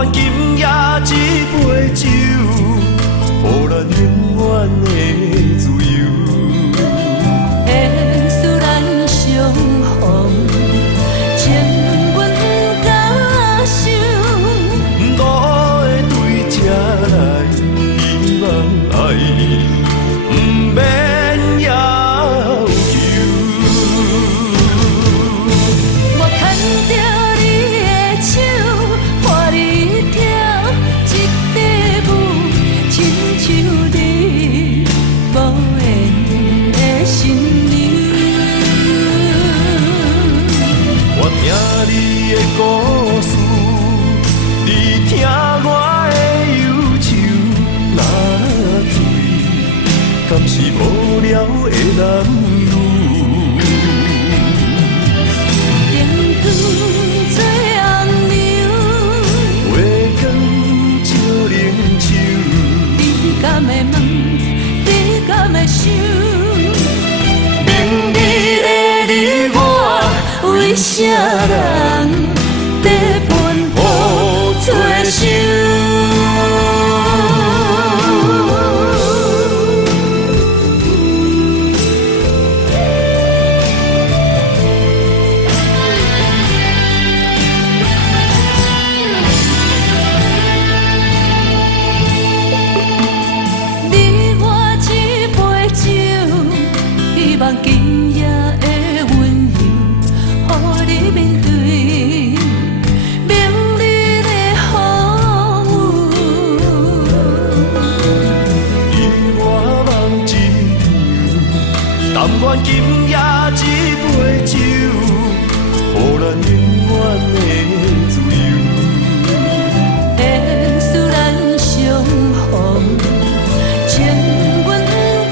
愿今夜一杯酒，予咱永远的自由。会使咱相逢，情阮甲想，路会对这来，希望爱不免要求。我牵着你的手，伴你跳一支舞，亲像你无缘的新娘。我听你的故事，你听我的忧愁。若醉，敢是无聊的男女？灯光做红娘，月光照冷手，你敢会问，你敢会想？明日的你我，为啥人在奔波做想？你我一杯酒，希望今夜的温柔，予你面对明日的风雨。你我梦一场，但愿今夜一杯酒，予咱永远的自由。会使咱相逢，情阮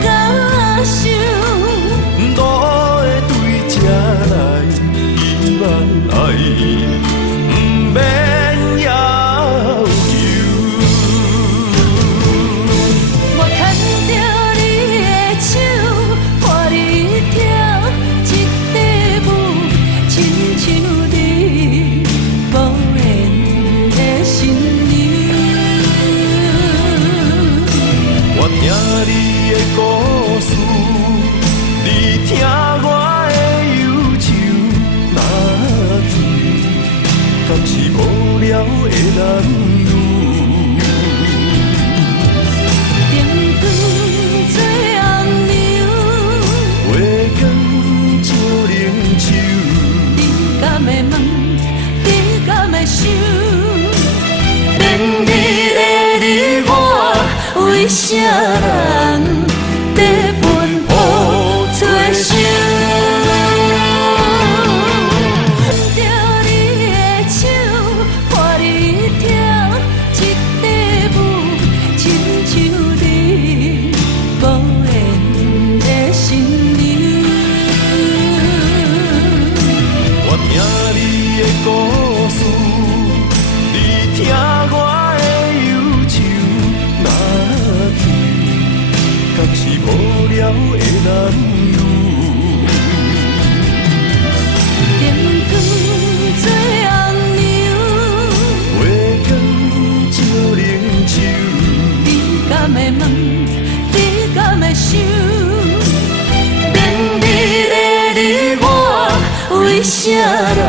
甲想，路会对这来，希望爱不免要求。我牵着你的手，伴你跳一支舞，亲像你无缘的新娘。我听你的故事，你听我的忧愁。若醉，敢是无聊的男女？灯光做红娘，月光照冷手，你敢会问，你敢会想？明日的你我，为啥人在奔波做想？牵着你的手，伴你跳一支舞，亲像你无缘的新娘。我听你的故事，你听我的忧愁。若醉，敢是无聊的男女？灯光做红娘，月光照冷手，你敢会问，你敢会想？明日的你我，为啥人